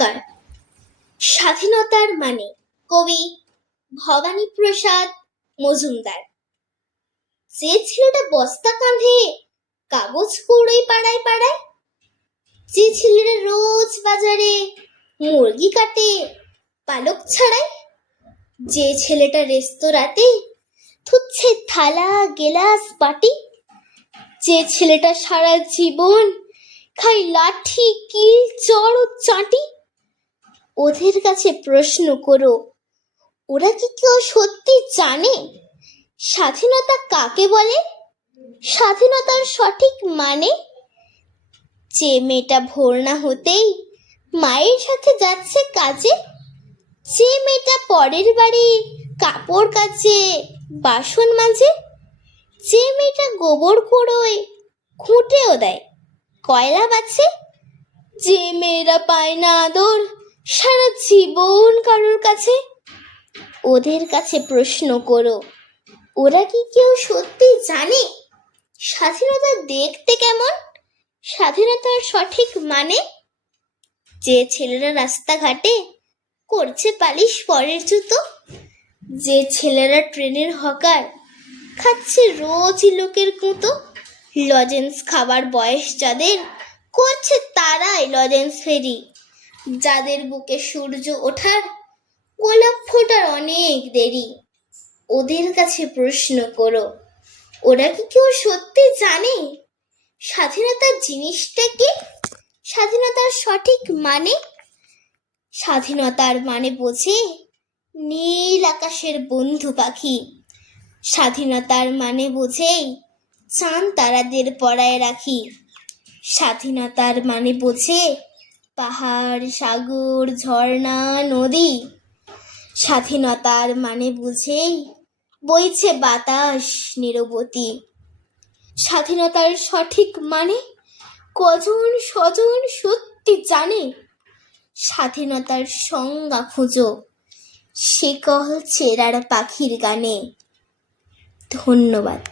নমস্কার। স্বাধীনতার মানে কবি ভবানী প্রসাদ মজুমদার। যে ছেলেটা বস্তা কাঁধে কাগজ কুড়োয় পাড়ায় পাড়ায়, যে ছেলেটা রোজ বাজারে মুরগি কাটে পালক ছাড়ায়, যে ছেলেটা রেস্তোরাঁতে ধুচ্ছে থালা গেলাস বাটি, যে ছেলেটা সারা জীবন খাই লাঠি কিল চড় ও চাটি, ওদের কাছে প্রশ্ন করো, ওরা কি কেউ সত্যি জানে স্বাধীনতা কাকে বলে, স্বাধীনতার সঠিক মানে? যে মেয়েটা ভোর না হতেই মায়ের সাথে যাচ্ছে কাজে, যে মেয়েটা পরের বাড়ি কাপড় কাচে বাসন মাজে, যে মেয়েটা গোবর কুড়োয় খুঁটেও দেয় কয়লা বাছে, যে মেয়েরা পায় না আদর সারা জীবন কারোর কাছে, ওদের কাছে প্রশ্ন করো, ওরা কি কেউ সত্যি জানে স্বাধীনতা দেখতে কেমন, স্বাধীনতার সঠিক মানে? যে ছেলেরা রাস্তাঘাটে করছে পালিশ পরের জুতো, যে ছেলেরা ট্রেনের হকার খাচ্ছে রোজই লোকের কুঁতো, লজেন্স খাবার বয়স যাদের করছে তারাই লজেন্স ফেরি, যাদের বুকে সূর্য ওঠার গোলাপ ফোটার অনেক দেরি, ওদের কাছে প্রশ্ন করো, ওরা কি কেউ সত্যি জানে স্বাধীনতার জিনিসটা কি, স্বাধীনতার সঠিক মানে? স্বাধীনতার মানে বোঝে নীল আকাশের বন্ধু পাখি, স্বাধীনতার মানে বোঝেই চাঁদ তারাদের পরায় রাখি, স্বাধীনতার মানে বোঝে পাহাড় সাগর ঝর্ণা নদী, স্বাধীনতার মানে বুঝেই বইছে বাতাস নিরবতী। স্বাধীনতার সঠিক মানে কজন স্বজন সত্যি জানে, স্বাধীনতার সংজ্ঞা খুঁজো শেকল ছেঁড়ার পাখির গানে। ধন্যবাদ।